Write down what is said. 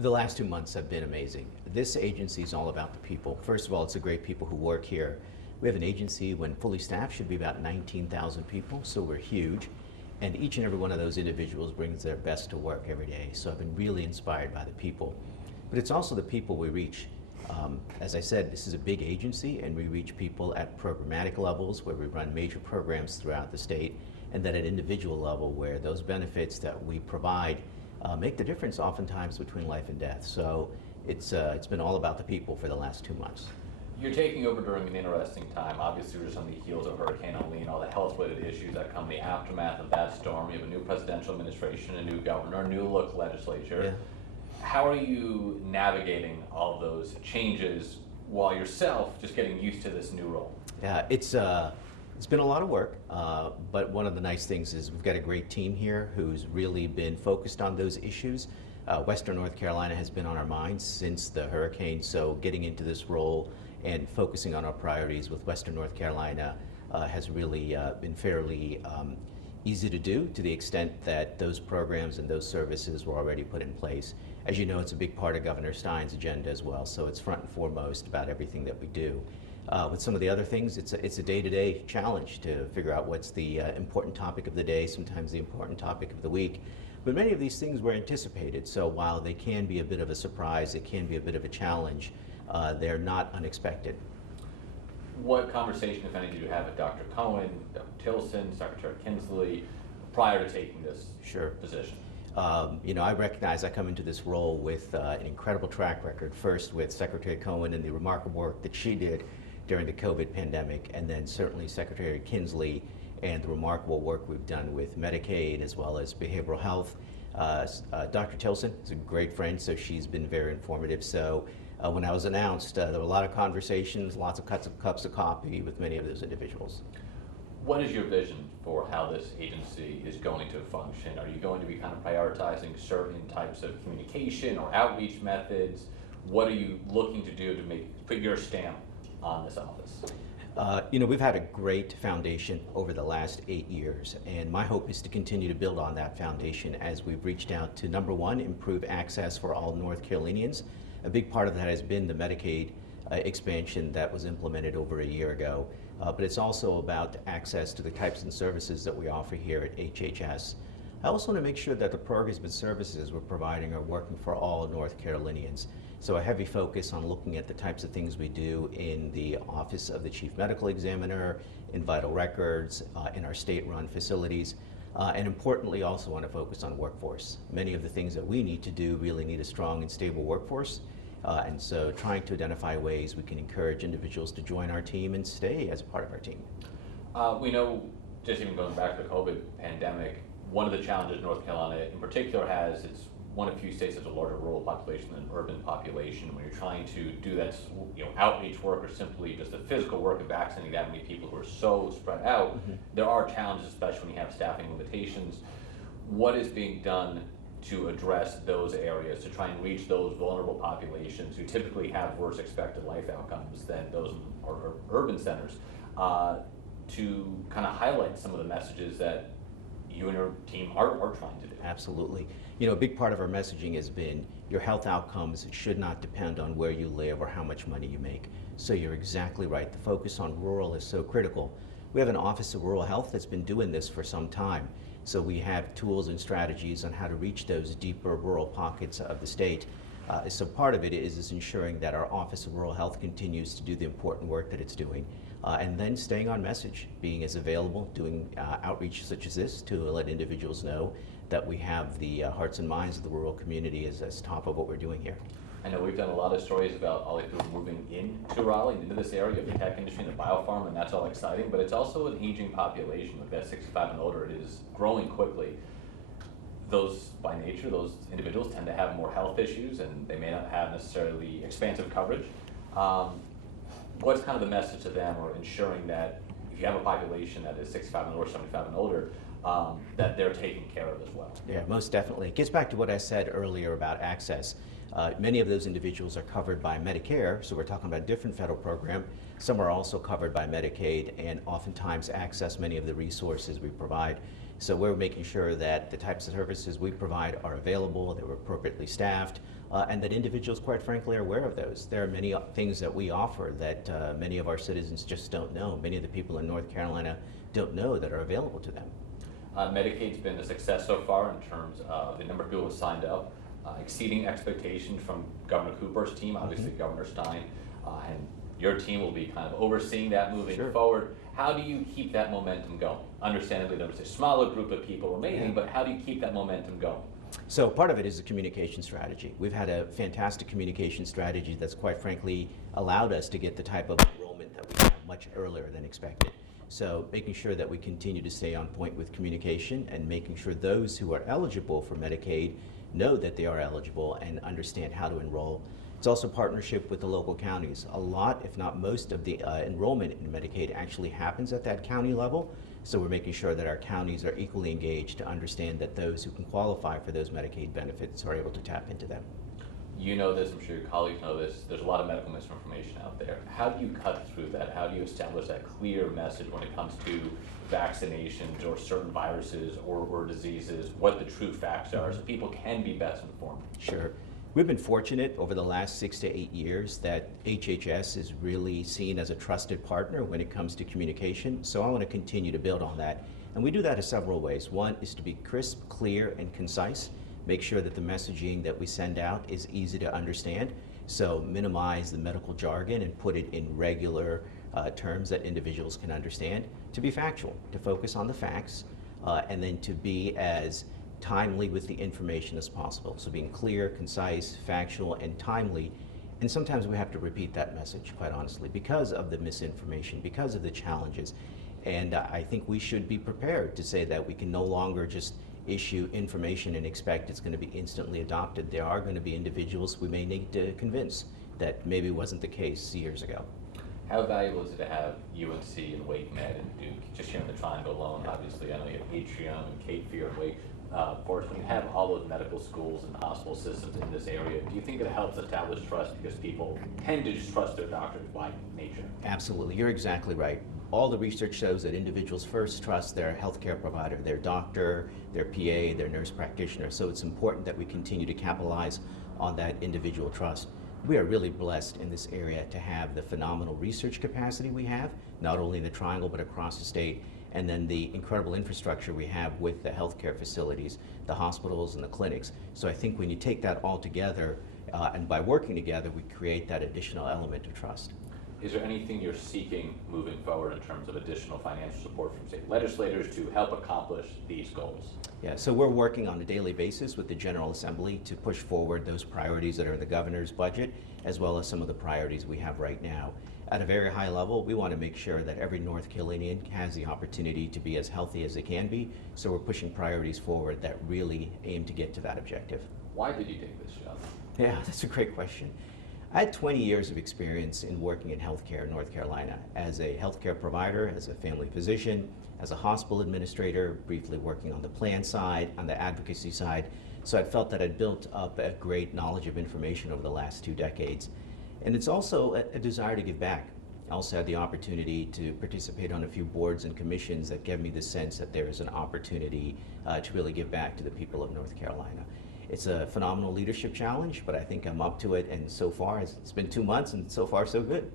The last 2 months have been amazing. This agency is all about the people. First of all, it's the great people who work here. We have an agency when fully staffed should be about 19,000 people, so we're huge. And each and every one of those individuals brings their best to work every day. So I've been really inspired by the people. But it's also the people we reach. As I said, this is a big agency, and we reach people at programmatic levels where we run major programs throughout the state, and then at individual level where those benefits that we provide make the difference oftentimes between life and death. So it's been all about the people for the last 2 months. You're taking over during an interesting time. Obviously, we're just on the heels of Hurricane Helene, all the health-related issues that come in the aftermath of that storm. You have a new presidential administration, a new governor, a new look legislature. Yeah. How are you navigating all of those changes while yourself just getting used to this new role? Yeah, it's been a lot of work, but one of the nice things is we've got a great team here who's really been focused on those issues. Western North Carolina has been on our minds since the hurricane, so getting into this role and focusing on our priorities with Western North Carolina has really been fairly easy to do, to the extent that those programs and those services were already put in place. As you know, it's a big part of Governor Stein's agenda as well, so it's front and foremost about everything that we do. With some of the other things, it's a day-to-day challenge to figure out what's the important topic of the day, sometimes the important topic of the week. But many of these things were anticipated, so while they can be a bit of a surprise, it can be a bit of a challenge, they're not unexpected. What conversation, if any, did you have with Dr. Cohen, Dr. Tilson, Secretary Kinsley, prior to taking this position? You know, I recognize I come into this role with an incredible track record, first with Secretary Cohen and the remarkable work that she did during the COVID pandemic, and then certainly Secretary Kinsley and the remarkable work we've done with Medicaid as well as behavioral health. Dr. Tilson is a great friend, so she's been very informative. So when I was announced, there were a lot of conversations, lots of cups of coffee with many of those individuals. What is your vision for how this agency is going to function? Are you going to be kind of prioritizing certain types of communication or outreach methods? What are you looking to do to put your stamp on this office? You know, we've had a great foundation over the last 8 years, and my hope is to continue to build on that foundation as we've reached out to, number one, improve access for all North Carolinians. A big part of that has been the Medicaid expansion that was implemented over a year ago, but it's also about access to the types of services that we offer here at HHS. I also want to make sure that the programs and services we're providing are working for all North Carolinians. So a heavy focus on looking at the types of things we do in the Office of the Chief Medical Examiner, in vital records, in our state-run facilities, and importantly also want to focus on workforce. Many of the things that we need to do really need a strong and stable workforce, and so trying to identify ways we can encourage individuals to join our team and stay as a part of our team. We know, just even going back to the COVID pandemic, one of the challenges North Carolina in particular has, it's one of the few states that has a larger rural population than urban population. When you're trying to do that, outreach work or simply just the physical work of vaccinating that many people who are so spread out, there are challenges, especially when you have staffing limitations. What is being done to address those areas, to try and reach those vulnerable populations who typically have worse expected life outcomes than those in our urban centers, to kind of highlight some of the messages that you and your team are trying to do? Absolutely. You know, a big part of our messaging has been your health outcomes should not depend on where you live or how much money you make. So you're exactly right. The focus on rural is so critical. We have an Office of Rural Health that's been doing this for some time. So we have tools and strategies on how to reach those deeper rural pockets of the state. So part of it is ensuring that our Office of Rural Health continues to do the important work that it's doing. And then staying on message, being as available, doing outreach such as this to let individuals know that we have the hearts and minds of the rural community as top of what we're doing here. I know we've done a lot of stories about all these people moving into Raleigh, into this area of the tech industry and the biopharm, and that's all exciting, but it's also an aging population. With that 65 and older, it is growing quickly. Those, by nature, those individuals tend to have more health issues, and they may not have necessarily expansive coverage. What's kind of the message to them, or ensuring that if you have a population that is 65 and older, 75 and older, that they're taken care of as well? Yeah, most definitely. It gets back to what I said earlier about access. Many of those individuals are covered by Medicare, so we're talking about a different federal program. Some are also covered by Medicaid and oftentimes access many of the resources we provide. So we're making sure that the types of services we provide are available, that we're appropriately staffed, and that individuals, quite frankly, are aware of those. There are many things that we offer that many of our citizens just don't know. Many of the people in North Carolina don't know that are available to them. Medicaid's been a success so far in terms of the number of people who signed up, exceeding expectations from Governor Cooper's team, obviously Governor Stein, and your team will be kind of overseeing that moving forward. How do you keep that momentum going? Understandably, there's a smaller group of people remaining, but how do you keep that momentum going? So part of it is a communication strategy. We've had a fantastic communication strategy that's quite frankly allowed us to get the type of enrollment that we have much earlier than expected. So making sure that we continue to stay on point with communication and making sure those who are eligible for Medicaid know that they are eligible and understand how to enroll. It's also partnership with the local counties. A lot, if not most, of the enrollment in Medicaid actually happens at that county level. So we're making sure that our counties are equally engaged to understand that those who can qualify for those Medicaid benefits are able to tap into them. You know this, I'm sure your colleagues know this, there's a lot of medical misinformation out there. How do you cut through that? How do you establish that clear message when it comes to vaccinations or certain viruses or diseases, what the true facts are, so people can be best informed? Sure. We've been fortunate over the last 6 to 8 years that HHS is really seen as a trusted partner when it comes to communication, so I want to continue to build on that. And we do that in several ways. One is to be crisp, clear, and concise. Make sure that the messaging that we send out is easy to understand, so minimize the medical jargon and put it in regular terms that individuals can understand. To be factual, to focus on the facts, and then to be as timely with the information as possible. So being clear, concise, factual, and timely. And sometimes we have to repeat that message, quite honestly, because of the misinformation, because of the challenges. And I think we should be prepared to say that we can no longer just issue information and expect it's going to be instantly adopted. There are going to be individuals we may need to convince that maybe wasn't the case years ago. How valuable is it to have UNC and Wake Med and Duke, just here in the Triangle alone? Obviously, I know you have Atrium and Cape Fear and Wake Forest. When you have all those medical schools and hospital systems in this area, do you think it helps establish trust because people tend to just trust their doctors by nature? Absolutely, you're exactly right. All the research shows that individuals first trust their healthcare provider, their doctor, their PA, their nurse practitioner. So it's important that we continue to capitalize on that individual trust. We are really blessed in this area to have the phenomenal research capacity we have, not only in the Triangle but across the state, and then the incredible infrastructure we have with the healthcare facilities, the hospitals and the clinics. So I think when you take that all together, and by working together, we create that additional element of trust. Is there anything you're seeking moving forward in terms of additional financial support from state legislators to help accomplish these goals? Yeah, so we're working on a daily basis with the General Assembly to push forward those priorities that are in the governor's budget, as well as some of the priorities we have right now. At a very high level, we want to make sure that every North Carolinian has the opportunity to be as healthy as they can be, so we're pushing priorities forward that really aim to get to that objective. Why did you take this job? Yeah, that's a great question. I had 20 years of experience in working in healthcare in North Carolina as a healthcare provider, as a family physician, as a hospital administrator, briefly working on the plan side, on the advocacy side. So I felt that I'd built up a great knowledge of information over the last 2 decades. And it's also a desire to give back. I also had the opportunity to participate on a few boards and commissions that gave me the sense that there is an opportunity to really give back to the people of North Carolina. It's a phenomenal leadership challenge, but I think I'm up to it, and so far, it's been 2 months, and so far, so good.